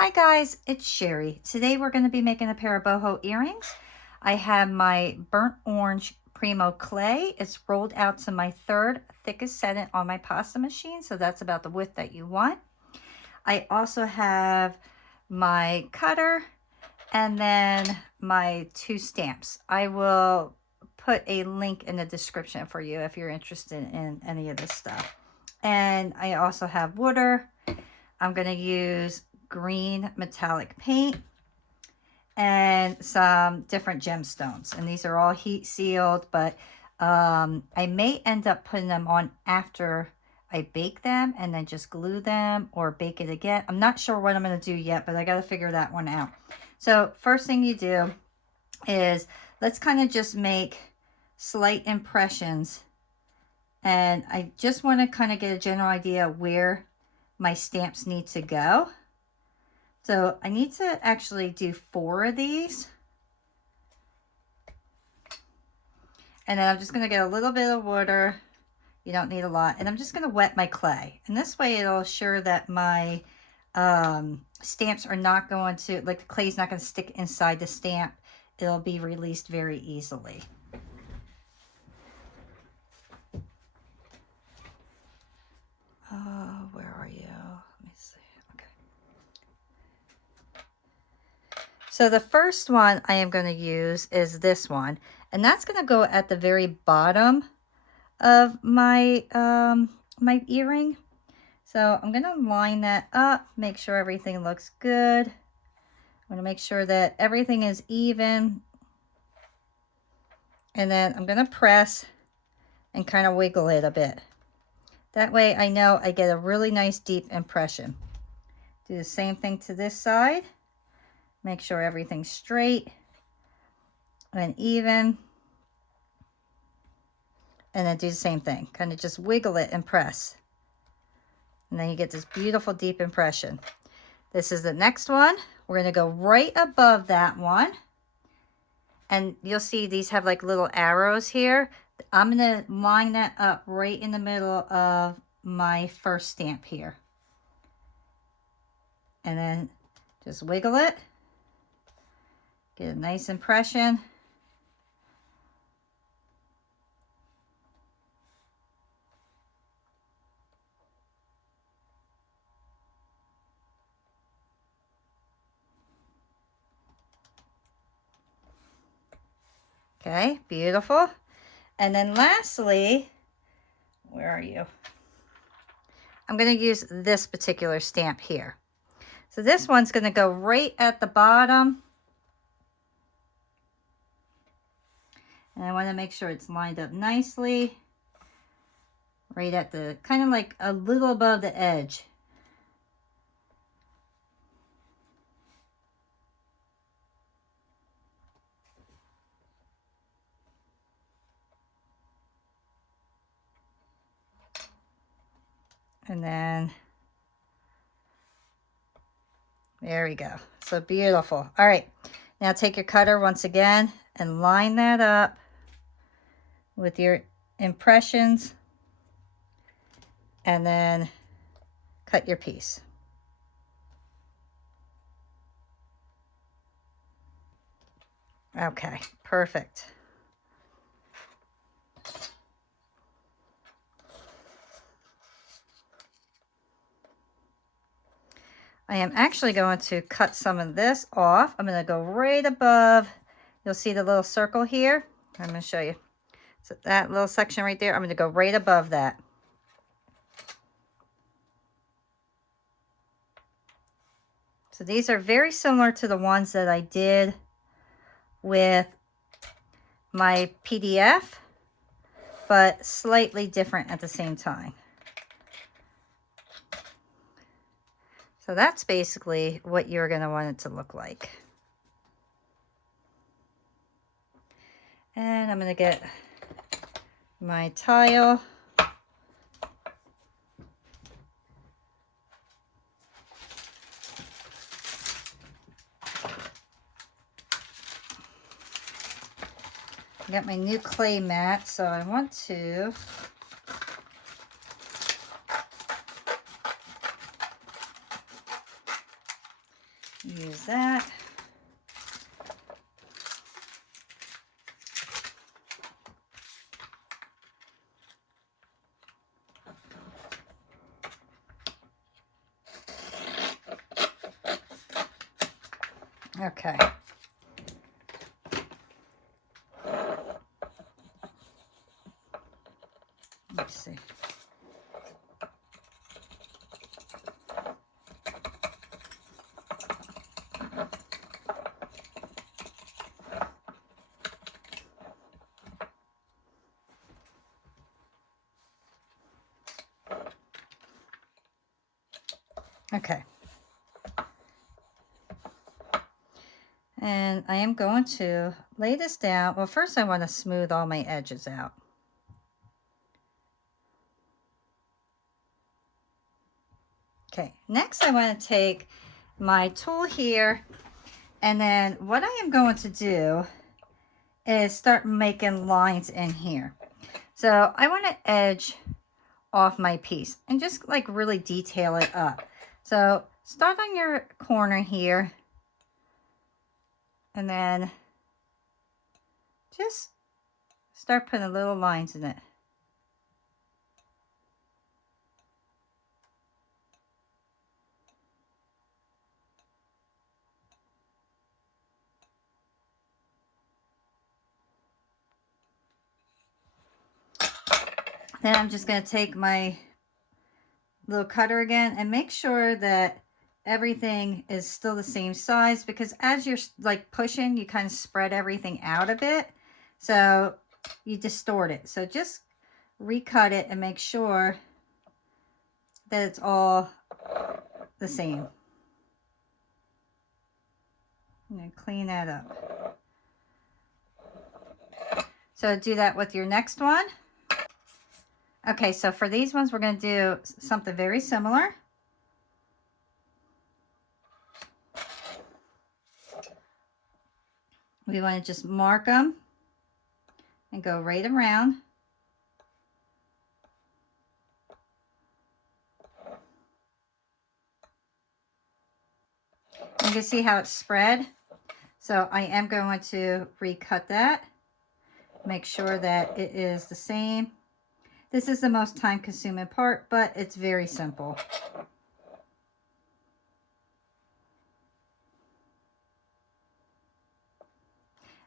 Hi guys, it's Sherry. Today we're going to be making a pair of boho earrings. I have my burnt orange Primo clay. It's rolled out to my third thickest setting on my pasta machine, so that's about the width that you want. I also have my cutter and then my 2 stamps. I will put a link in the description for you if you're interested in any of this stuff. And I also have water. I'm going to use green metallic paint and some different gemstones, and these are all heat sealed, but I may end up putting them on after I bake them and then just glue them or bake it again. I'm not sure what I'm going to do yet, but I got to figure that one out. So first thing you do is let's kind of just make slight impressions, and I just want to kind of get a general idea where my stamps need to go. So I need to actually do 4 of these. And then I'm just going to get a little bit of water. You don't need a lot. And I'm just going to wet my clay. And this way it'll assure that my stamps are not going to, like the clay is not going to stick inside the stamp. It'll be released very easily. Oh, where are you? Let me see. Okay. So the first one I am going to use is this one, and that's going to go at the very bottom of my my earring. So I'm going to line that up, make sure everything looks good. I'm going to make sure that everything is even, and then I'm going to press and kind of wiggle it a bit. That way I know I get a really nice deep impression. Do the same thing to this side. Make sure everything's straight and even. And then do the same thing. Kind of just wiggle it and press. And then you get this beautiful deep impression. This is the next one. We're going to go right above that one. And you'll see these have like little arrows here. I'm going to line that up right in the middle of my first stamp here. And then just wiggle it. Get a nice impression. Okay, beautiful. And then lastly, where are you? I'm going to use this particular stamp here. So this one's going to go right at the bottom. And I want to make sure it's lined up nicely. Right at the, kind of like a little above the edge. And then, there we go. So beautiful. All right, now take your cutter once again and line that up with your impressions, and then cut your piece. Okay, perfect. I am actually going to cut some of this off. I'm going to go right above. You'll see the little circle here. I'm going to show you. So that little section right there, I'm going to go right above that. So these are very similar to the ones that I did with my PDF, but slightly different at the same time. So that's basically what you're going to want it to look like. And I'm going to get my tile. I got my new clay mat, so I want to Use that. Okay. Let's see. Okay. And I am going to lay this down. Well, first I want to smooth all my edges out. Okay, next I want to take my tool here, and then what I am going to do is start making lines in here. So I want to edge off my piece and just like really detail it up. So start on your corner here, and then just start putting little lines in it. Then I'm just going to take my little cutter again and make sure that everything is still the same size, because as you're like pushing, you kind of spread everything out a bit, so you distort it. So just recut it and make sure that it's all the same. I'm going to clean that up. So do that with your next one. Okay, so for these ones, we're going to do something very similar. We want to just mark them and go right around. You can see how it's spread. So I am going to recut that. Make sure that it is the same. This is the most time-consuming part, but it's very simple.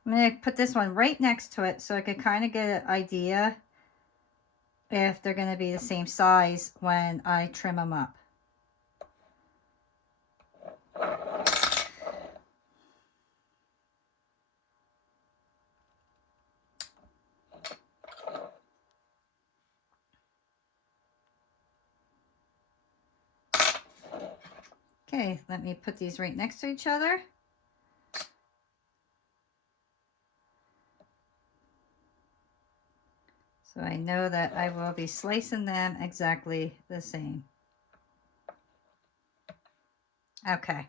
I'm going to put this one right next to it so I could kind of get an idea if they're going to be the same size when I trim them up. Okay, let me put these right next to each other. So I know that I will be slicing them exactly the same. Okay.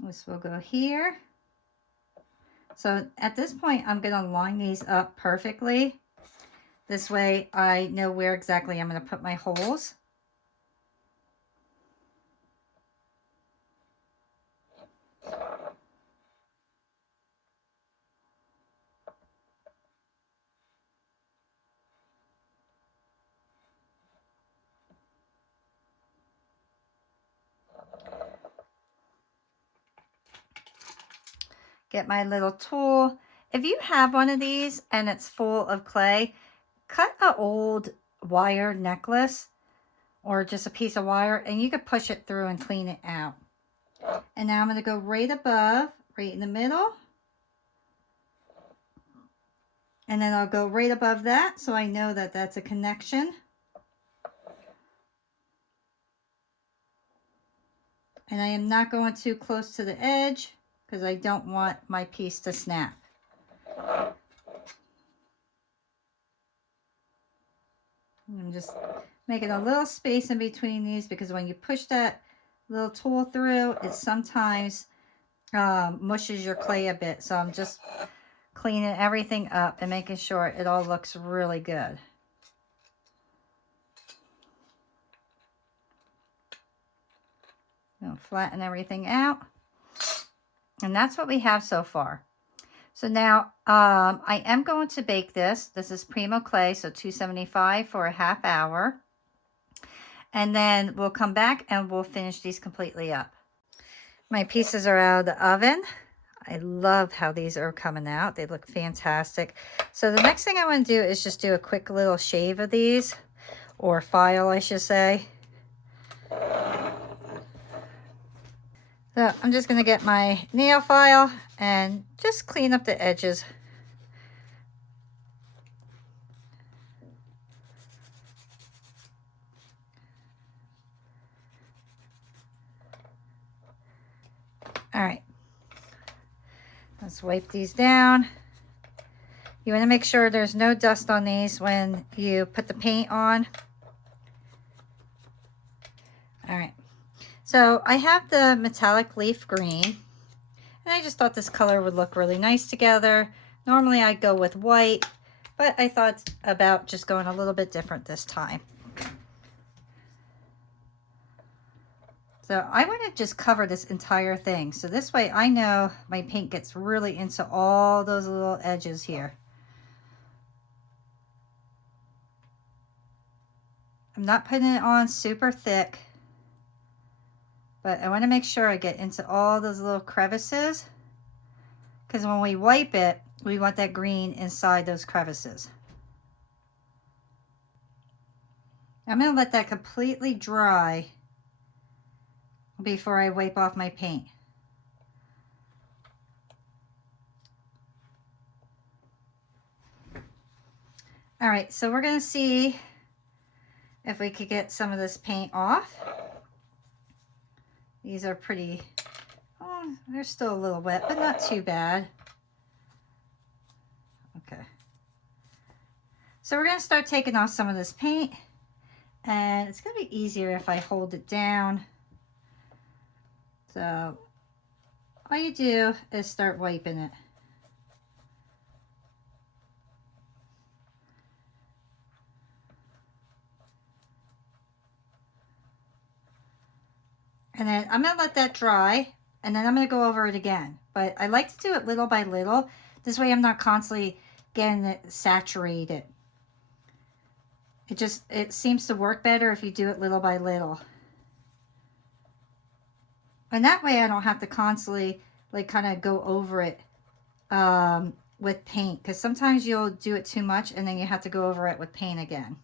This will go here. So at this point, I'm going to line these up perfectly. This way I know where exactly I'm going to put my holes. Get my little tool. If you have one of these and it's full of clay, cut an old wire necklace or just a piece of wire, and you could push it through and clean it out. And now I'm going to go right above, right in the middle. And then I'll go right above that so I know that that's a connection. And I am not going too close to the edge because I don't want my piece to snap. I'm just making a little space in between these because when you push that little tool through, it sometimes mushes your clay a bit. So I'm just cleaning everything up and making sure it all looks really good. I'll flatten everything out. And that's what we have so far. So now I am going to bake this. This is Primo Clay, so 275 for a half hour. And then we'll come back and we'll finish these completely up. My pieces are out of the oven. I love how these are coming out. They look fantastic. So the next thing I want to do is just do a quick little shave of these, or file, I should say. So I'm just going to get my nail file and just clean up the edges. All right, let's wipe these down. You want to make sure there's no dust on these when you put the paint on. All right, so I have the metallic leaf green, and I just thought this color would look really nice together. Normally I'd go with white, but I thought about just going a little bit different this time. So I want to just cover this entire thing. So this way I know my paint gets really into all those little edges here. I'm not putting it on super thick, but I want to make sure I get into all those little crevices, because when we wipe it, we want that green inside those crevices. I'm going to let that completely dry before I wipe off my paint. All right, so we're going to see if we could get some of this paint off. These are pretty, oh, they're still a little wet, but not too bad. Okay. So we're going to start taking off some of this paint, and it's going to be easier if I hold it down. So all you do is start wiping it. And then I'm going to let that dry, and then I'm going to go over it again. But I like to do it little by little. This way I'm not constantly getting it saturated. It seems to work better if you do it little by little. And that way I don't have to constantly like kind of go over it with paint. Because sometimes you'll do it too much and then you have to go over it with paint again.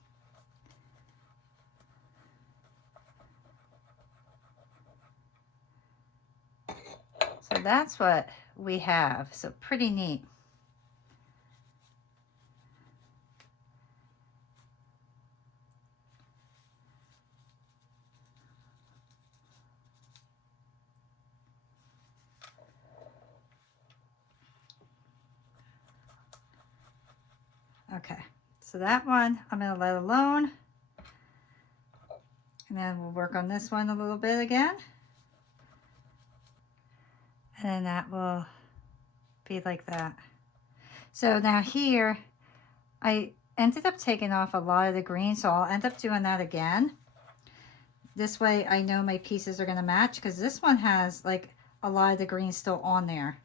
So that's what we have. So pretty neat. Okay, so that one I'm going to let alone. And then we'll work on this one a little bit again. And then that will be like that. So now here, I ended up taking off a lot of the green, so I'll end up doing that again. This way I know my pieces are going to match, because this one has like a lot of the green still on there.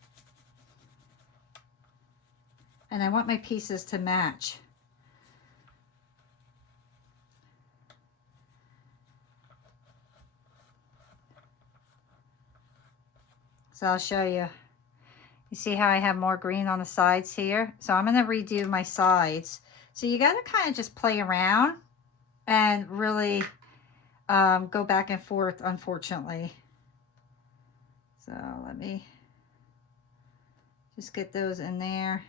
And I want my pieces to match. So I'll show you. You see how I have more green on the sides here? So I'm going to redo my sides. So you got to kind of just play around and really go back and forth, unfortunately. So let me just get those in there.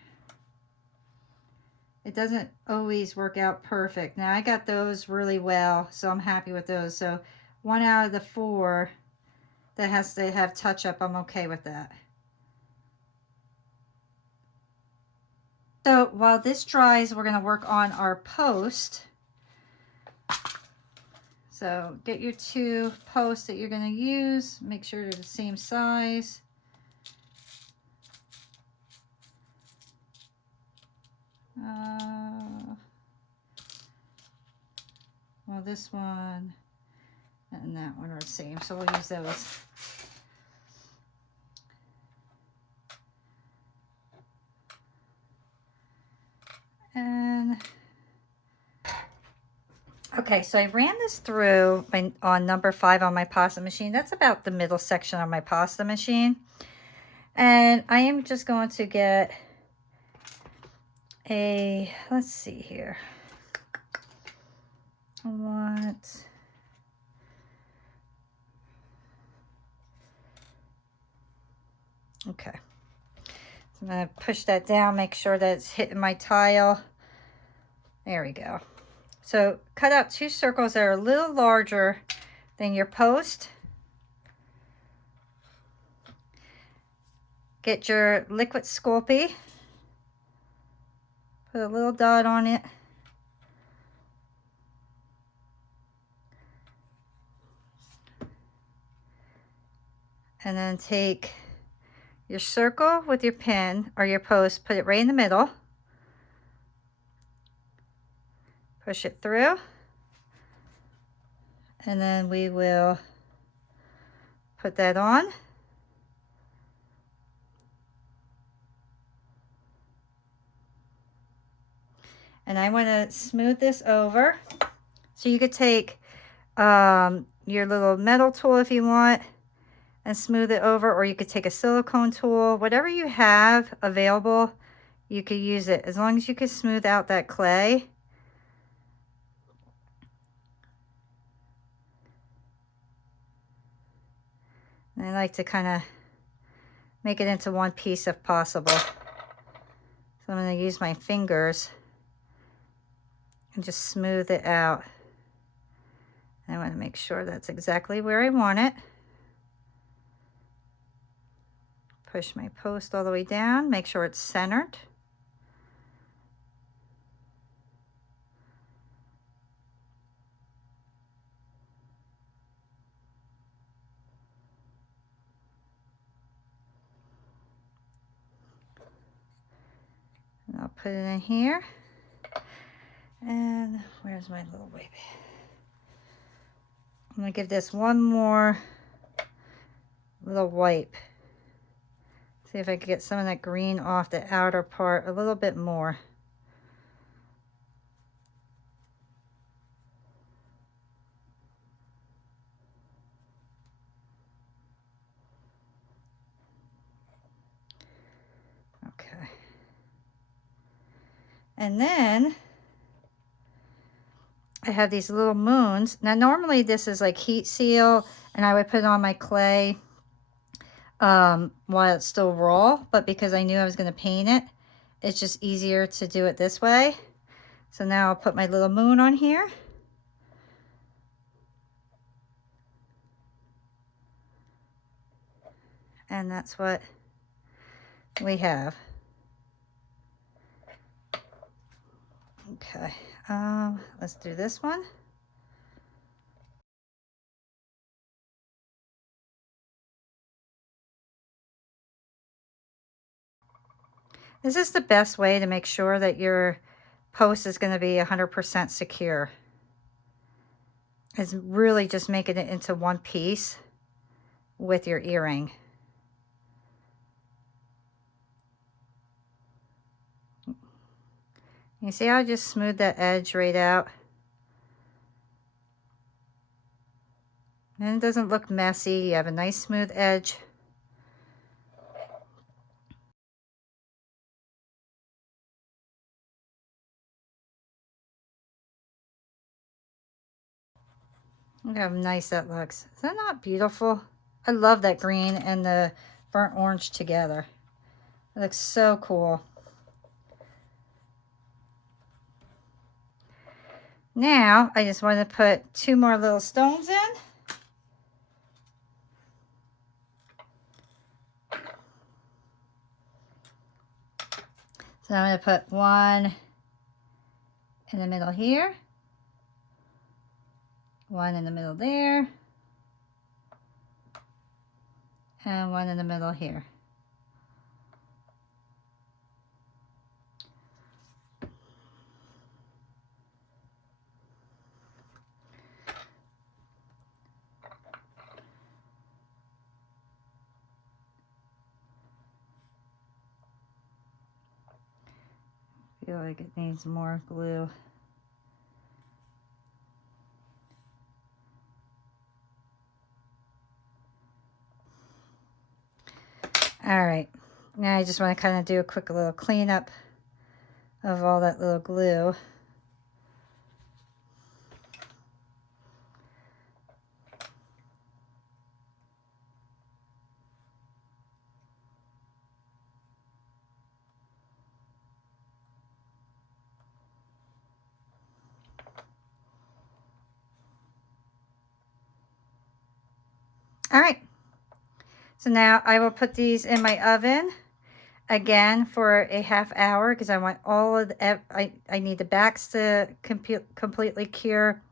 It doesn't always work out perfect. Now I got those really well, so I'm happy with those. So 1 out of the 4 that has to have touch up, I'm okay with that. So while this dries, we're going to work on our post. So get your 2 posts that you're going to use. Make sure they're the same size. Well, this one and that one are the same, so we'll use those. And okay, so I ran this through on number 5 on my pasta machine. That's about the middle section of my pasta machine. And I am just going to get a, let's see here. I want, okay. So I'm going to push that down, make sure that it's hitting my tile. There we go. So cut out 2 circles that are a little larger than your post. Get your liquid Sculpey. Put a little dot on it. And then take your circle with your pin or your post, put it right in the middle. Push it through. And then we will put that on. And I want to smooth this over. So you could take your little metal tool if you want and smooth it over, or you could take a silicone tool. Whatever you have available, you could use it, as long as you can smooth out that clay. And I like to kind of make it into one piece if possible. So I'm going to use my fingers and just smooth it out. I want to make sure that's exactly where I want it. Push my post all the way down, make sure it's centered. And I'll put it in here. And where's my little baby? I'm going to give this one more little wipe. See if I can get some of that green off the outer part a little bit more. Okay. And then I have these little moons. Now normally this is like heat seal, and I would put it on my clay while it's still raw, but because I knew I was going to paint it, it's just easier to do it this way. So now I'll put my little moon on here. And that's what we have. Okay, let's do this one. This is the best way to make sure that your post is going to be 100% secure. Is really just making it into one piece with your earring. You see how I just smoothed that edge right out? And it doesn't look messy. You have a nice smooth edge. Look how nice that looks. Is that not beautiful? I love that green and the burnt orange together. It looks so cool. Now, I just want to put 2 more little stones in. So I'm going to put one in the middle here. One in the middle there. And one in the middle here. feel like it needs more glue. All right, now I just want to kind of do a quick little cleanup of all that little glue. All right, so now I will put these in my oven again for a ½ hour because I want all of the, I need the backs to completely cure,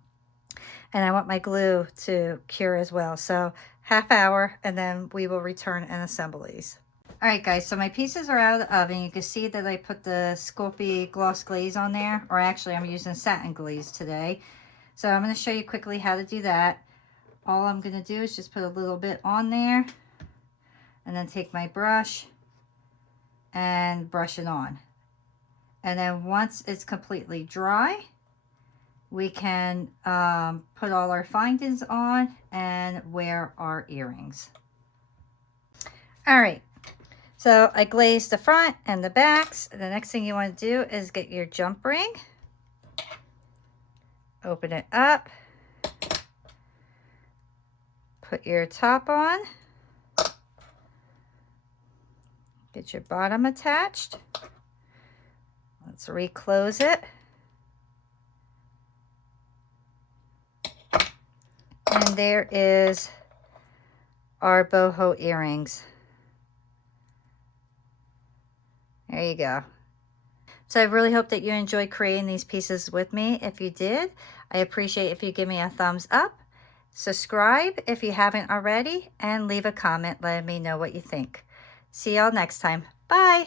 and I want my glue to cure as well. So ½ hour, and then we will return and assemble these. All right, guys, so my pieces are out of the oven. You can see that I put the Sculpey gloss glaze on there, or actually I'm using satin glaze today. So I'm going to show you quickly how to do that. All I'm going to do is just put a little bit on there, and then take my brush and brush it on. And then once it's completely dry, we can put all our findings on and wear our earrings. All right, so I glazed the front and the backs. The next thing you want to do is get your jump ring, open it up, put your top on, get your bottom attached. Let's reclose it. And there is our boho earrings. There you go. So I really hope that you enjoyed creating these pieces with me. If you did, I appreciate if you give me a thumbs up. Subscribe if you haven't already, and leave a comment letting me know what you think. See y'all next time. Bye.